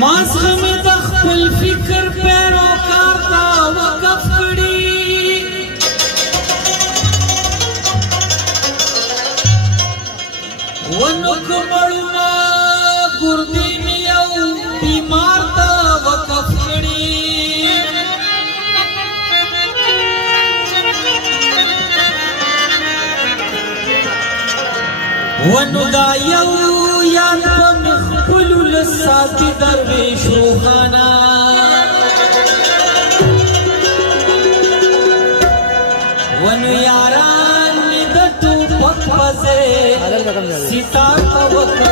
مازغه مې د خپل فکر پیروکار ته وقف کړي ونو کمړونه ګردې مې یو بیمار ته وقف کړي ونو دا یو یاد په مې خپلو لساتي درویش روحانا ونو یاران مې د ټوپک په ځای ستار ته وکړ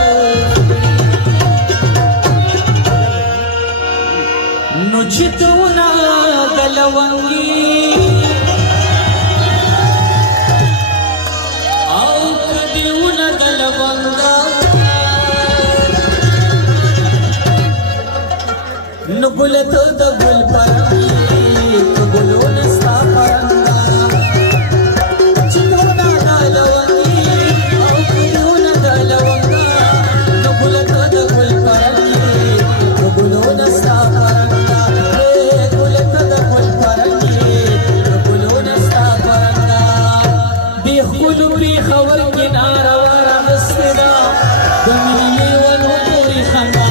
نو چې دونه د لونګي او که دونه د لونګا نو ګل ته د ګل پرنګي که ګلونه ستا پرنګا چې دونه د لونګي او که دونه د لونګا نو ګل ته د ګل پرنګي که ګلونه ستا پرنګا ګل ته د ګل پرنګي که ګلونه ستا پرنګا بې خولو پرې خور کناره ورغستې ده د مینې ونو پورې خندا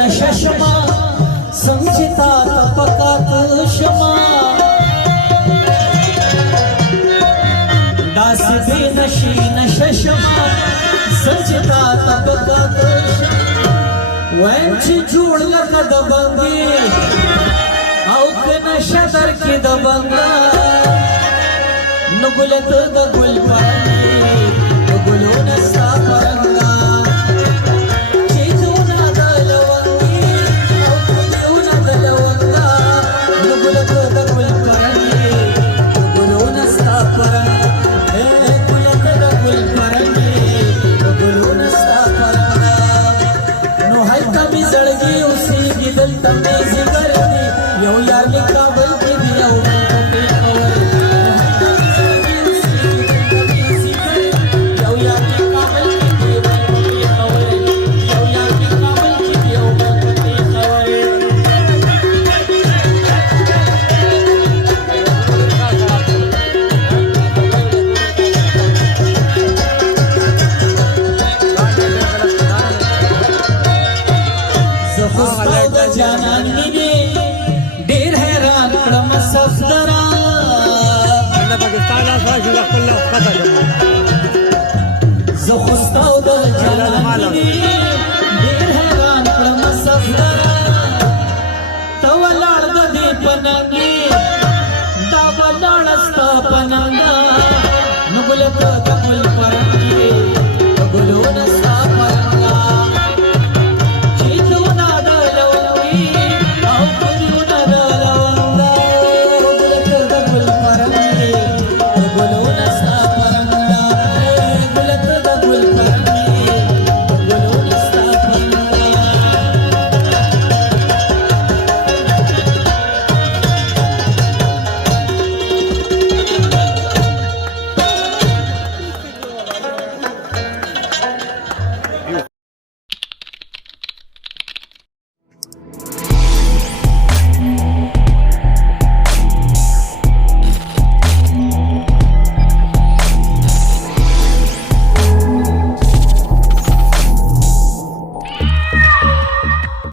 نشه شما څنګه تا ته پکات شما داسې بې نشي نشه شما څنګه تا ته پکات شما وایم چې جوړ لکه د بنګې او که نشه درکې د بنګا نو ګل ته د ګل پرنګې د ګلونه ستا پرنګا جانان مینه ډیر حیران کړم صفدرا د پاکستان اساس خپل پتا زه خوستاو د